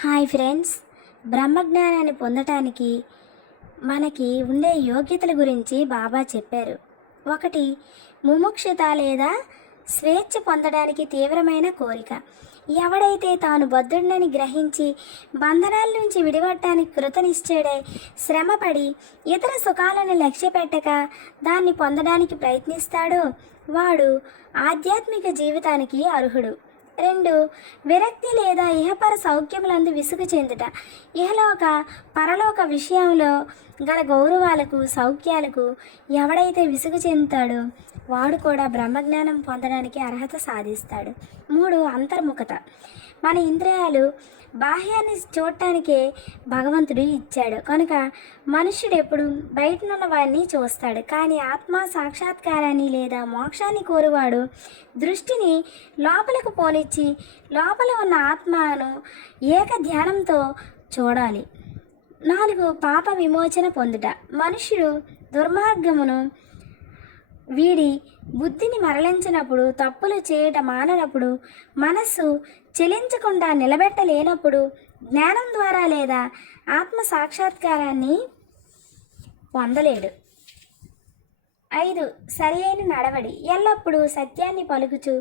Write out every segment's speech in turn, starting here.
Hi friends. బ్రహ్మజ్ఞానాన్ని పొందటానికి మనకి ఉండే యోగ్యతల గురించి బాబా చెప్పారు. ఒకటి ముముక్షత లేదా స్వేచ్ఛ పొందడానికి తీవ్రమైన కోరిక. ఎవడైతే తాను బద్ధుడినని గ్రహించి బంధనాల నుంచి విడిపడటానికి కృతనిశ్చయుడై శ్రమపడి ఇతర సుఖాలను లక్ష్య పెట్టక దాన్ని పొందడానికి ప్రయత్నిస్తాడో వాడు ఆధ్యాత్మిక జీవితానికి అర్హుడు. రెండు విరక్తి లేదా ఇహపర సౌఖ్యములందు విసుగు చెందుట. ఇహలోక పరలోక విషయంలో గల గౌరవాలకు సౌఖ్యాలకు ఎవడైతే విసుగు చెందుతాడో వాడు కూడా బ్రహ్మజ్ఞానం పొందడానికి అర్హత సాధిస్తాడు. మూడు అంతర్ముఖత. మన ఇంద్రియాలు బాహ్యాన్ని చూడటానికే భగవంతుడు ఇచ్చాడు. కనుక మనుష్యుడు ఎప్పుడు బయటనున్న వారిని చూస్తాడు. కానీ ఆత్మ సాక్షాత్కారాన్ని లేదా మోక్షాన్ని కోరువాడు దృష్టిని లోపలకు పోనిచ్చి లోపల ఉన్న ఆత్మను ఏక ధ్యానంతో చూడాలి. నాలుగు పాప విమోచన పొందుట. మనుష్యుడు దుర్మార్గమును వీడి బుద్ధిని మరలించినప్పుడు తప్పులు చేయట మాననప్పుడు మనస్సు చెలించకుండా నిలబెట్టలేనప్పుడు జ్ఞానం ద్వారా లేదా ఆత్మ సాక్షాత్కారాన్ని పొందలేడు. ఐదు సరియైన నడవడి. ఎల్లప్పుడూ సత్యాన్ని పలుకుచు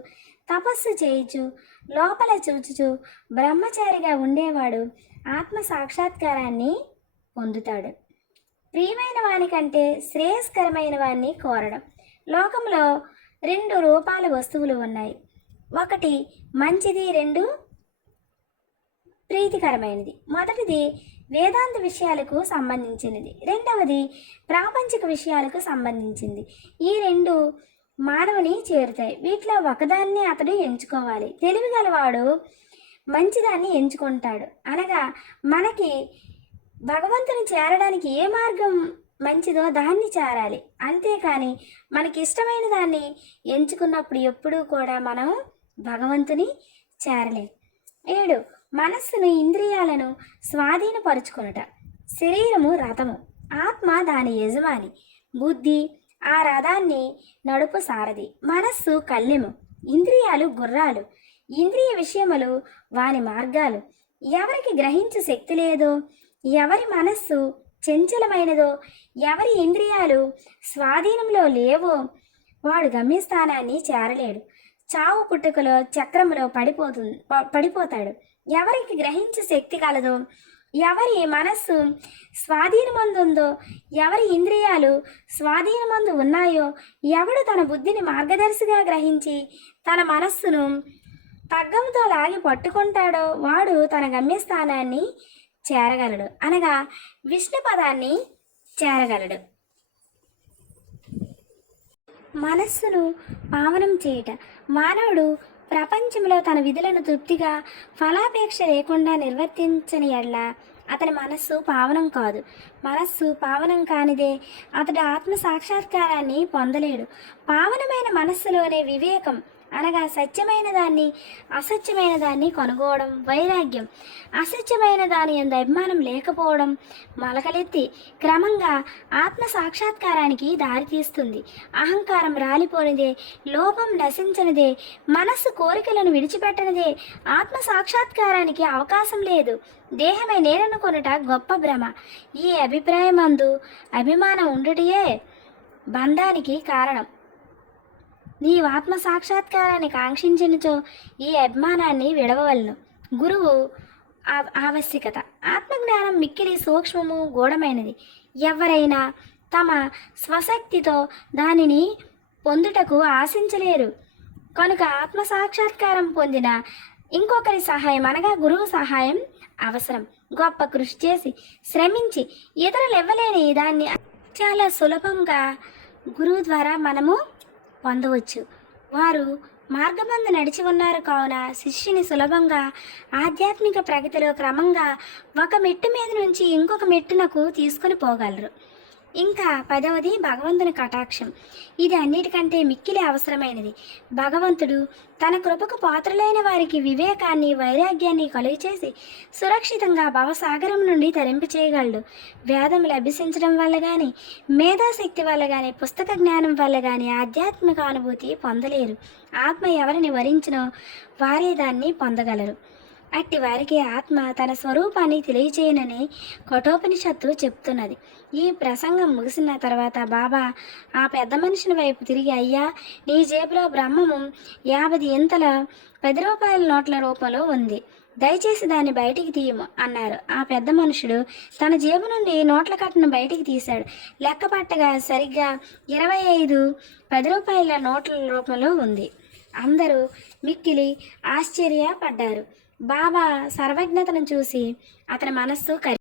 తపస్సు చేయుచు లోపల చూచుచు బ్రహ్మచారిగా ఉండేవాడు. ఆత్మ సాక్షాత్కారాన్ని పొందుతాడు. ప్రియమైన వానికంటే శ్రేయస్కరమైన వాన్ని కోరడం. లోకంలో రెండు రూపాల వస్తువులు ఉన్నాయి. ఒకటి మంచిది రెండు ప్రీతికరమైనది. మొదటిది వేదాంత విషయాలకు సంబంధించినది. రెండవది ప్రాపంచిక విషయాలకు సంబంధించింది. ఈ రెండు మానవుని చేరుతాయి. వీటిలో ఒకదాన్ని అతడు ఎంచుకోవాలి. తెలివి గలవాడు మంచిదాన్ని ఎంచుకుంటాడు. అనగా మనకి భగవంతుని చేరడానికి ఏ మార్గం మంచిదో దాన్ని చేరాలి. అంతేకాని మనకి ఇష్టమైన దాన్ని ఎంచుకున్నప్పుడు ఎప్పుడూ కూడా మనం భగవంతుని చేరలేం. ఏడు మనస్సును ఇంద్రియాలను స్వాధీనపరుచుకొనుట. శరీరము రథము. ఆత్మ దాని యజమాని. బుద్ధి ఆ రథాన్ని నడుపు సారథి మనస్సు కళ్ళెము. ఇంద్రియాలు గుర్రాలు. ఇంద్రియ విషయములు వాని మార్గాలు. ఎవరికి గ్రహించు శక్తి లేదో ఎవరి మనస్సు చంచలమైనదో ఎవరి ఇంద్రియాలు స్వాధీనంలో లేవో వాడు గమ్యస్థానాన్ని చేరలేడు. చావు పుట్టుకలో చక్రంలో పడిపోతుంది పడిపోతాడు. ఎవరికి గ్రహించే శక్తి కలదో ఎవరి మనస్సు స్వాధీనమందుందో ఎవరి ఇంద్రియాలు స్వాధీనమందు ఉన్నాయో ఎవడు తన బుద్ధిని మార్గదర్శిగా గ్రహించి తన మనస్సును పగ్గంతో లాగి పట్టుకుంటాడో వాడు తన గమ్యస్థానాన్ని చేరగలడు. అనగా విష్ణు పదాన్ని చేరగలడు. మనస్సును పావనం చేయట. మానవుడు ప్రపంచంలో తన విధులను తృప్తిగా ఫలాపేక్ష లేకుండా నిర్వర్తించని ఎడ్ల అతని మనస్సు పావనం కాదు. మనస్సు పావనం కానిదే అతడు ఆత్మ సాక్షాత్కారాన్ని పొందలేడు. పావనమైన మనస్సులోనే వివేకం అనగా సత్యమైన దాన్ని అసత్యమైన దాన్ని కొనుగోవడం వైరాగ్యం. అసత్యమైన దాని ఎందు అభిమానం లేకపోవడం మొలకలెత్తి క్రమంగా ఆత్మ సాక్షాత్కారానికి దారితీస్తుంది అహంకారం రాలిపోనిదే లోపం నశించనిదే మనస్సు కోరికలను విడిచిపెట్టనిదే ఆత్మ సాక్షాత్కారానికి అవకాశం లేదు. దేహమే నేననుకొనుట గొప్ప భ్రమ. ఈ అభిప్రాయం అందు అభిమానం ఉండుటయే బంధానికి కారణం. నీవు ఆత్మ సాక్షాత్కారాన్ని కాంక్షించినచో ఈ అభిమానాన్ని విడవవలను. గురువు ఆవశ్యకత. ఆత్మజ్ఞానం మిక్కిలి సూక్ష్మము గూఢమైనది. ఎవరైనా తమ స్వశక్తితో దానిని పొందుటకు ఆశించలేరు. కనుక ఆత్మ సాక్షాత్కారం పొందిన ఇంకొకరి సహాయం అనగా గురువు సహాయం అవసరం. గొప్ప కృషి చేసి శ్రమించి ఇతరులు ఇవ్వలేని దాన్ని చాలా సులభంగా గురువు ద్వారా మనము పొందవచ్చు. వారు మార్గమందు నడిచి ఉన్నారు కావున శిష్యుని సులభంగా ఆధ్యాత్మిక ప్రగతిలో క్రమంగా ఒక మెట్టు మీద నుంచి ఇంకొక మెట్టునకు తీసుకొని పోగలరు. ఇంకా పదవది భగవంతుని కటాక్షం. ఇది అన్నిటికంటే మిక్కిలి అవసరమైనది. భగవంతుడు తన కృపకు పాత్రలైన వారికి వివేకాన్ని వైరాగ్యాన్ని కలుగచేసి సురక్షితంగా భవసాగరం నుండి తరింపు చేయగలడు. వేదం లభ్యసించడం వల్ల కానీ మేధాశక్తి వల్ల కానీ పుస్తక జ్ఞానం వల్ల కానీ ఆధ్యాత్మిక అనుభూతి పొందలేరు. ఆత్మ ఎవరిని వరించినో వారే దాన్ని పొందగలరు. అట్టి వారికి ఆత్మ తన స్వరూపాన్ని తెలియచేయనని కఠోపనిషత్తు చెప్తున్నది. ఈ ప్రసంగం ముగిసిన తర్వాత బాబా ఆ పెద్ద మనిషిని వైపు తిరిగి అయ్యా నీ జేబులో బ్రహ్మము యాభై ఇంతల పది రూపాయల నోట్ల రూపంలో ఉంది. దయచేసి దాన్ని బయటికి తీయము అన్నారు. ఆ పెద్ద మనుషుడు తన జేబు నుండి నోట్ల కట్టను బయటికి తీశాడు. లెక్క పట్టగా సరిగ్గా ఇరవై ఐదు పది రూపాయల నోట్ల రూపంలో ఉంది. అందరూ మిక్కిలి ఆశ్చర్యపడ్డారు. బాబా సర్వజ్ఞతను చూసి అతని మనస్సు కరి